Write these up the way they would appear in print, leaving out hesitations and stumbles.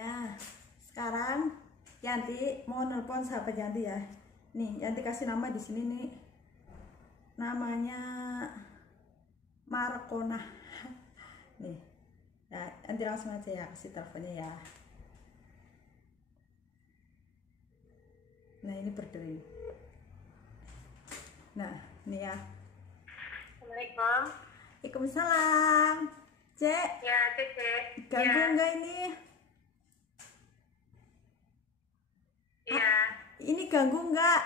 Nah, sekarang Yanti mau nelpon sahabat Yanti ya. Nih, Yanti kasih nama di sini nih. Namanya Markona. Nih. Nah, Yanti langsung aja ya kasih teleponnya ya. Nah, ini berdering. Nah, ini ya. Assalamualaikum. Waalaikumsalam. Cek. Ya, Cek. Ganggu Ya. enggak ini? Iya. Ini ganggu enggak?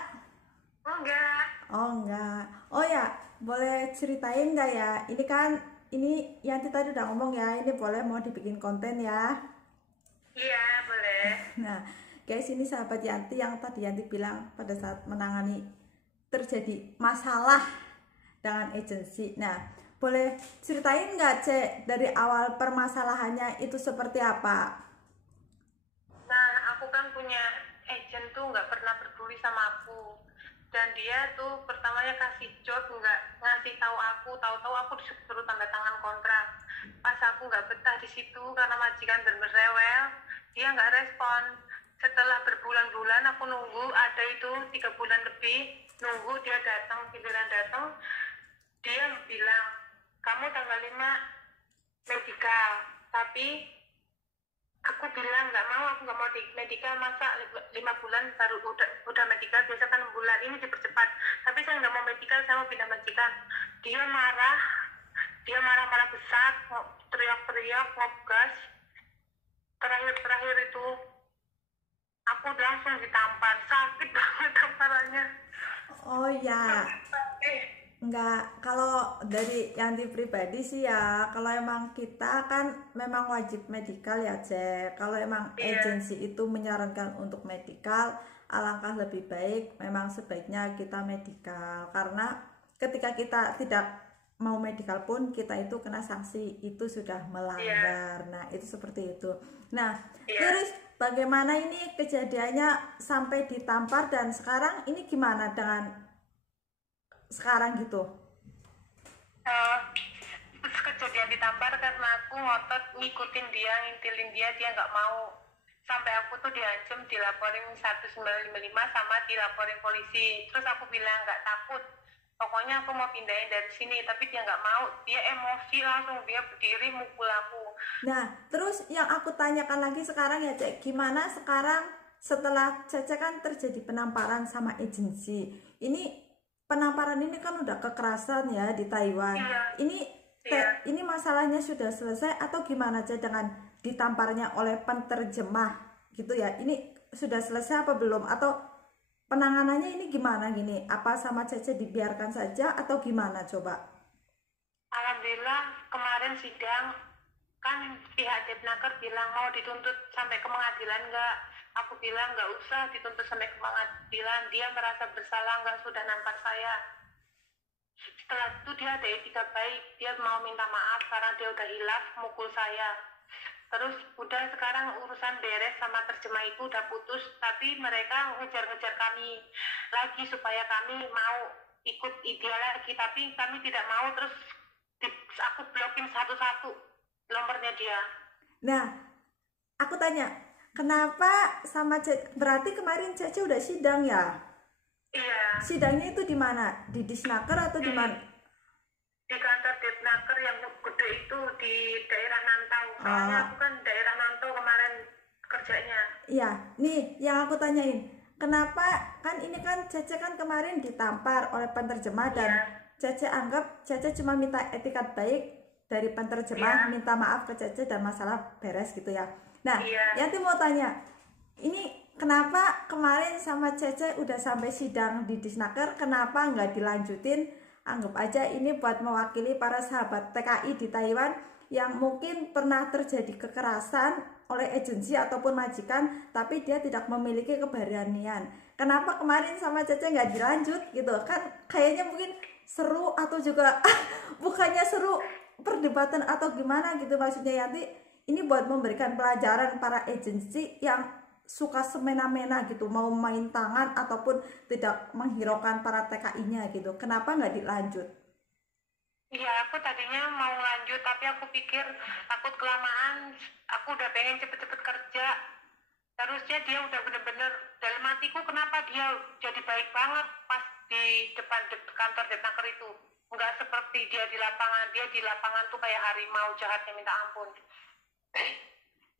Oh, enggak. Oh enggak. Oh ya, boleh ceritain enggak ya? Ini Yanti tadi udah ngomong ya, ini boleh mau dibikin konten ya. Iya, boleh. Nah, guys, ini sahabat Yanti yang tadi Yanti bilang pada saat menangani terjadi masalah dengan agensi. Nah, boleh ceritain nggak, Cek, dari awal permasalahannya itu seperti apa? Nah, aku kan punya agent tuh nggak pernah peduli sama aku. Dan dia tuh pertamanya kasih job, nggak ngasih tahu aku. Tahu-tahu aku disuruh tanda tangan kontrak. Pas aku nggak betah di situ karena majikan bermerewel, dia nggak respon. Setelah berbulan-bulan aku nunggu, ada itu 3 bulan lebih, nunggu dia datang, giliran datang, dia bilang, kamu tanggal 5 medical, tapi aku bilang nggak mau, aku nggak mau di medical. Masa 5 bulan baru udah medical, biasa kan 6 bulan, ini dipercepat. Tapi saya nggak mau medical, saya mau pindah majikan. Dia marah besar, teriak-teriak, ngegas. Terakhir itu aku langsung ditampar, sakit banget tamparannya. Oh ya, enggak, kalau dari Yanti pribadi sih ya, kalau emang kita kan memang wajib medical ya, Cek. Kalau emang agensi itu menyarankan untuk medical, alangkah lebih baik memang sebaiknya kita medical. Karena ketika kita tidak mau medical pun kita itu kena sanksi, itu sudah melanggar. Nah, itu seperti itu. Nah, terus bagaimana ini kejadiannya sampai ditampar dan sekarang ini gimana dengan sekarang gitu? Kejadian ditampar karena aku ngotot ngikutin dia, ngintilin dia nggak mau. Sampai aku tuh diancam dilaporin 1955 sama dilaporin polisi. Terus aku bilang nggak takut, pokoknya aku mau pindahin dari sini. Tapi dia nggak mau, dia emosi langsung, dia berdiri mukul aku. Nah, terus yang aku tanyakan lagi sekarang ya, Cek, gimana sekarang setelah Cece kan terjadi penamparan sama agensi? Ini penamparan ini kan udah kekerasan ya di Taiwan. Ini masalahnya sudah selesai atau gimana, Cek, dengan ditamparnya oleh penterjemah gitu ya? Ini sudah selesai apa belum? Atau penanganannya ini gimana gini? Apa sama Cece dibiarkan saja atau gimana coba? Alhamdulillah kemarin sidang kan pihak Depnaker bilang mau dituntut sampai ke pengadilan nggak? Aku bilang nggak usah dituntut sampai ke pengadilan, dia merasa bersalah nggak sudah nampar saya. Setelah itu dia ada etika baik, dia mau minta maaf karena dia udah hilaf mukul saya. Terus udah sekarang urusan beres sama terjemah itu udah putus, tapi mereka ngejar-ngejar kami lagi supaya kami mau ikut ideal lagi, tapi kami tidak mau. Terus aku blokin satu-satu nomornya dia. Nah, aku tanya, kenapa sama Cece? Berarti kemarin Cece udah sidang ya? Iya. Sidangnya itu di mana? Di Disnaker atau di mana? Di kantor Depnaker yang gede itu di daerah Nantau. Soalnya aku kan daerah Nantau kemarin kerjanya. Iya, nih yang aku tanyain, kenapa kan ini kan Cece kan kemarin ditampar oleh penerjemah dan Cece anggap Cece cuma minta etikat baik dari penerjemah, minta maaf ke Cece dan masalah beres gitu ya. Nah, Yanti mau tanya, ini kenapa kemarin sama Cece udah sampai sidang di Disnaker, kenapa nggak dilanjutin? Anggap aja ini buat mewakili para sahabat TKI di Taiwan yang mungkin pernah terjadi kekerasan oleh agensi ataupun majikan, tapi dia tidak memiliki keberanian. Kenapa kemarin sama Cece nggak dilanjut gitu? Kan kayaknya mungkin seru atau juga bukannya seru perdebatan atau gimana gitu maksudnya Yanti. Ini buat memberikan pelajaran para agensi yang suka semena-mena gitu, mau main tangan ataupun tidak menghiraukan para TKI-nya gitu. Kenapa nggak dilanjut? Iya, aku tadinya mau lanjut, tapi aku pikir takut kelamaan. Aku udah pengen cepet-cepet kerja. Terusnya dia udah bener-bener dalam hatiku, kenapa dia jadi baik banget pas di depan kantor Depnaker itu. Nggak seperti dia di lapangan. Dia di lapangan tuh kayak harimau jahatnya minta ampun.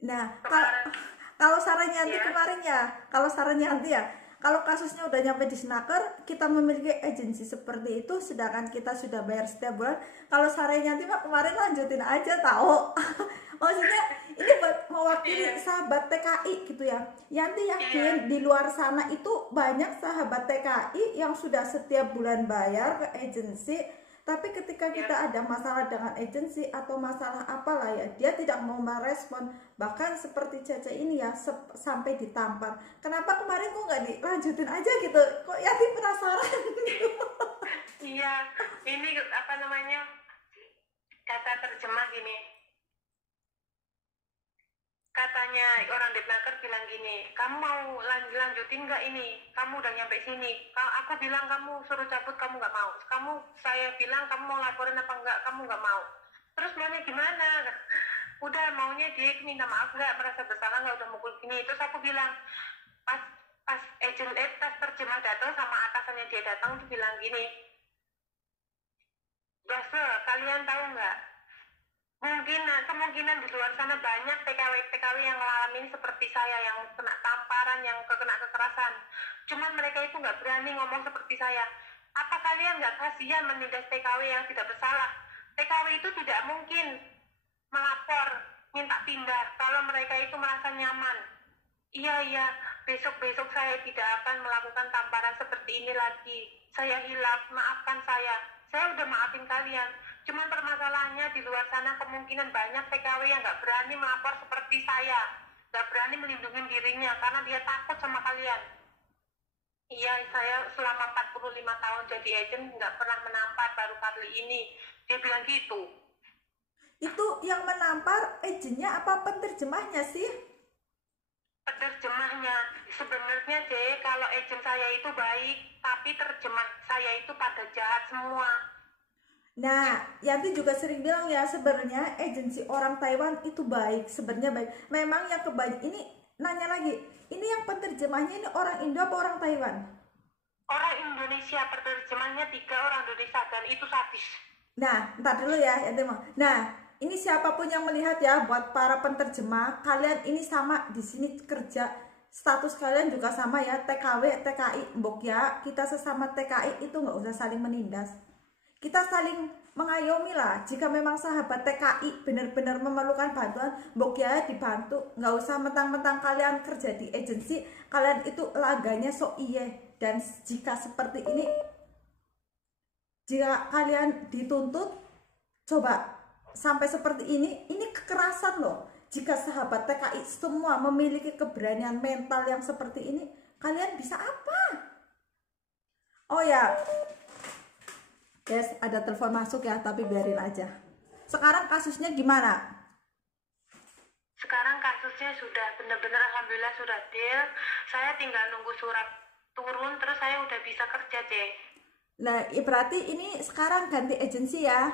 Nah, Kemarin, kalau saran Yanti ya, kemarin ya, kalau saran Yanti ya, kalau kasusnya udah nyampe di Snaker, kita memiliki agensi seperti itu, sedangkan kita sudah bayar setiap bulan. Kalau saran Yanti mah kemarin lanjutin aja tahu. Maksudnya ini buat mewakili iya, sahabat TKI gitu ya. Yanti iya, yakin di luar sana itu banyak sahabat TKI yang sudah setiap bulan bayar ke agensi, tapi ketika iya. kita ada masalah dengan agensi atau masalah apalah ya, dia tidak mau merespon. Bahkan seperti Cece ini ya, sampai ditampar. Kenapa kemarin kok nggak dilanjutin aja gitu? Kok Yati penasaran gitu. Iya, ini apa namanya, kata terjemah gini, katanya orang Depnaker bilang gini, kamu mau lanjutin nggak ini? Kamu udah nyampe sini. Aku bilang kamu suruh cabut, kamu nggak mau. Saya bilang kamu mau laporin apa enggak, kamu nggak mau. Terus maunya gimana? Udah maunya dia minta maaf nggak, merasa bersalah nggak udah mukul gini. Terus aku bilang, pas pas pas terjemah datang sama atasannya dia datang tuh bilang gini, Base, kalian tahu nggak? Kemungkinan di luar sana banyak TKW yang ngalamin seperti saya, yang kena tamparan, yang kena kekerasan. Cuman mereka itu nggak berani ngomong seperti saya. Apa kalian nggak kasihan menindas TKW yang tidak bersalah? TKW itu tidak mungkin melapor, minta pindah kalau mereka itu merasa nyaman. Iya, iya, besok-besok saya tidak akan melakukan tamparan seperti ini lagi. Saya hilaf, maafkan saya. Saya udah maafin kalian. Cuman permasalahannya di luar sana kemungkinan banyak TKW yang nggak berani melapor seperti saya. Nggak berani melindungi dirinya karena dia takut sama kalian. Iya, saya selama 45 tahun jadi agent nggak pernah menampar, baru kali ini. Dia bilang gitu. Itu yang menampar agennya apa penerjemahnya sih? Penerjemahnya sebenarnya deh, kalau agent saya itu baik, tapi terjemah saya itu pada jahat semua. Nah, Yanti juga sering bilang ya, sebenarnya agensi orang Taiwan itu baik, sebenarnya baik. Memang yang kebanyakan ini, nanya lagi, ini yang penerjemahnya ini orang Indo apa orang Taiwan? Orang Indonesia, penerjemahnya 3 orang Indonesia dan itu sadis. Nah, ntar dulu ya, Yanti mau. Nah, ini siapapun yang melihat ya, buat para penerjemah, kalian ini sama di sini kerja, status kalian juga sama ya, TKW, TKI, mbok ya, kita sesama TKI itu nggak usah saling menindas. Kita saling mengayomi lah. Jika memang sahabat TKI benar-benar memerlukan bantuan, mbok ya dibantu. Nggak usah mentang-mentang kalian kerja di agensi, kalian itu laganya sok iye. Dan jika seperti ini, jika kalian dituntut, coba sampai seperti ini kekerasan loh. Jika sahabat TKI semua memiliki keberanian mental yang seperti ini, kalian bisa apa? Oh ya, guys, ada telepon masuk ya, tapi biarin aja. Sekarang kasusnya gimana? Sekarang kasusnya sudah benar-benar alhamdulillah sudah deal. Saya tinggal nunggu surat turun, terus saya udah bisa kerja deh. Nah, berarti ini sekarang ganti agensi ya?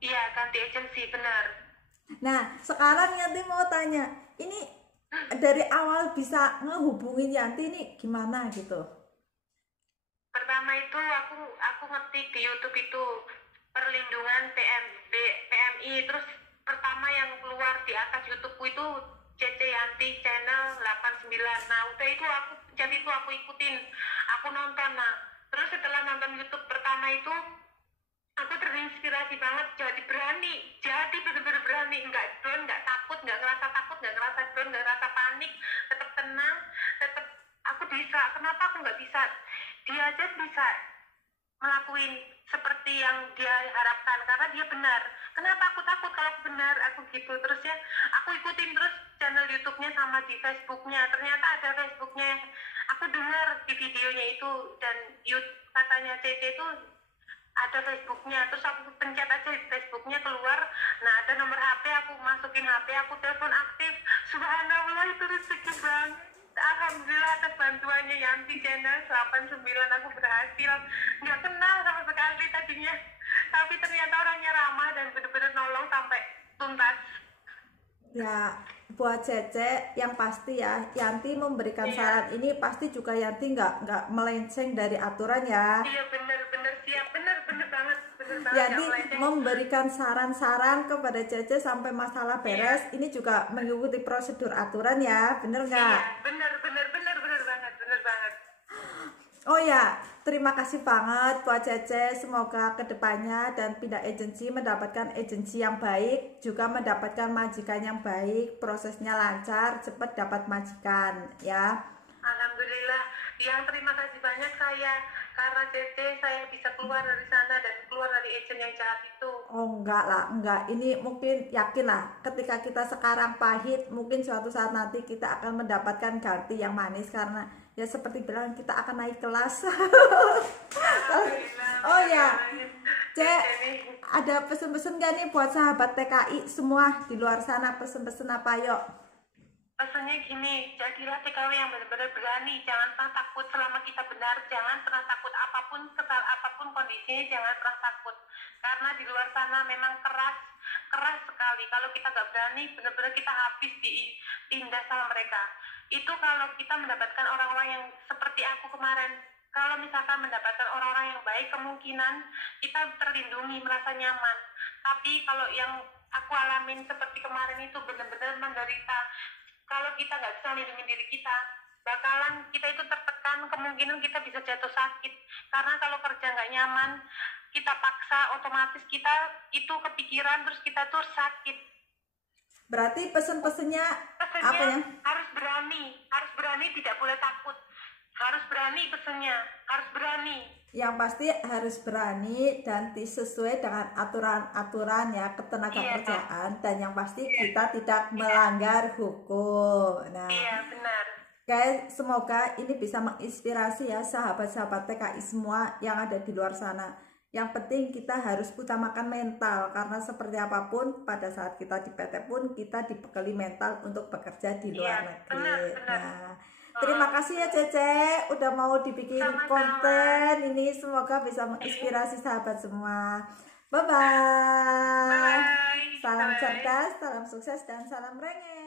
Iya, ganti agensi, benar. Nah, sekarang Yanti mau tanya, ini dari awal bisa ngehubungin Yanti ini gimana gitu? Pertama itu aku ngetik di YouTube itu perlindungan PMI, terus pertama yang keluar di atas YouTubeku itu Cece Yanti channel 89. Nah, udah itu aku ikutin, aku nonton. Nah, terus setelah nonton YouTube pertama itu aku terinspirasi banget, jadi bener-bener berani, nggak down, nggak takut, nggak ngerasa down, nggak ngerasa panik, tetap tenang, tetap aku bisa. Kenapa aku nggak bisa? Dia aja bisa ngelakuin seperti yang dia harapkan karena dia benar. Kenapa aku takut kalau benar? Aku gitu. Terus ya aku ikutin terus channel YouTube-nya sama di Facebook-nya. Ternyata ada Facebook-nya yang aku dengar di videonya itu, dan katanya CC itu ada Facebook-nya. Terus aku pencet aja di Facebook-nya, keluar. Nah, ada nomor HP, aku masukin HP, aku telepon aktif. Subhanallah, itu rezeki banget. Alhamdulillah atas bantuannya Yanti channel 89 aku berhasil. Nggak kenal sama sekali tadinya, tapi tapi ternyata orangnya ramah dan bener-bener nolong sampai tuntas. Ya, buat Cece yang pasti ya, Yanti memberikan Iya. saran ini pasti juga Yanti nggak melenceng dari aturan ya. Iya bener siap, bener banget Yanti nggak melenceng. memberikan saran-saran kepada Cece sampai masalah beres. Ini juga mengikuti prosedur aturan ya, bener nggak? Iya, bener banget. Oh ya, terima kasih banget buat Cece. Semoga kedepannya dan pindah agensi mendapatkan agensi yang baik, juga mendapatkan majikan yang baik, prosesnya lancar, cepat dapat majikan ya. Alhamdulillah. Yang terima kasih banyak saya, karena Cece saya bisa keluar dari sana dan keluar dari agen yang jahat itu. Oh enggak lah, enggak. Ini mungkin yakin lah, ketika kita sekarang pahit, mungkin suatu saat nanti kita akan mendapatkan ganti yang manis, karena ya seperti bilang kita akan naik kelas. Oh ya, Cek, ada pesen-pesen gak nih buat sahabat TKI semua di luar sana? Pesen-pesen apa yuk? Pesannya gini, jadilah TKW yang benar-benar berani, jangan pernah takut selama kita benar, jangan pernah takut apapun, kesal apapun kondisinya, jangan pernah takut. Karena di luar sana memang keras sekali. Kalau kita nggak berani, benar-benar kita habis ditindas sama mereka. Itu kalau kita mendapatkan orang-orang yang seperti aku kemarin. Kalau misalkan mendapatkan orang-orang yang baik, kemungkinan kita terlindungi, merasa nyaman. Tapi kalau yang aku alamin seperti kemarin itu benar-benar menderita. Kalau kita nggak bisa melindungi diri kita, bakalan kita itu tertekan, kemungkinan kita bisa jatuh sakit. Karena kalau kerja nggak nyaman, kita paksa, otomatis kita itu kepikiran, terus kita tuh sakit. Berarti pesen-pesennya apa ya? Harus berani, tidak boleh takut. Harus berani pesennya, harus berani. Yang pasti harus berani dan sesuai dengan aturan-aturan ya ketenagakerjaan, dan yang pasti kita tidak melanggar hukum. Nah, iya benar. Guys, semoga ini bisa menginspirasi ya sahabat-sahabat TKI semua yang ada di luar sana. Yang penting kita harus utamakan mental, karena seperti apapun pada saat kita di PT pun kita dibekali mental untuk bekerja di luar negeri. Benar. Nah, terima kasih ya Cece udah mau dibikin konten ini, semoga bisa menginspirasi sahabat semua. Bye bye. Salam cerdas, salam sukses dan salam rengek.